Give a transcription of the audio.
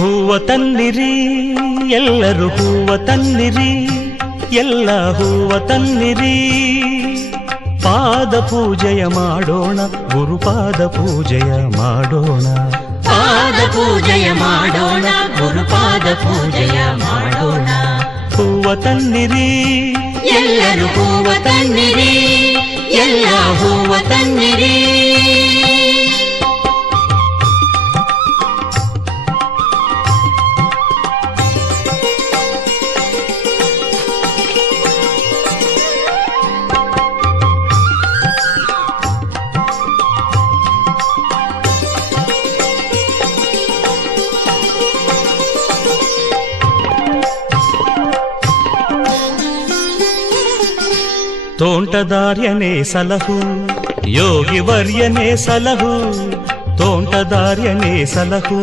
ಹೂವ ತನ್ನಿರಿ ಎಲ್ಲರೂ ಹೂವ ತನ್ನಿರಿ, ಎಲ್ಲ ಹೂವ ತನ್ನಿರಿ. ಪಾದ ಪೂಜೆಯ ಮಾಡೋಣ, ಗುರುಪಾದ ಪೂಜೆಯ ಮಾಡೋಣ. ಪಾದ ಪೂಜೆಯ ಮಾಡೋಣ, ಗುರುಪಾದ ಪೂಜೆಯ ಮಾಡೋಣ. ಹೂವ ತನ್ನಿರಿ ಎಲ್ಲರೂ ಹೂವ ತನ್ನಿರಿ, ಎಲ್ಲ ಹೂವ ತನ್ನಿರಿ. ತೋಂಟದಾರ್ಯನೇ ಸಲಹು, ಯೋಗಿ ವರ್ಯನೇ ಸಲಹು, ತೋಂಟದಾರ್ಯನೇ ಸಲಹು,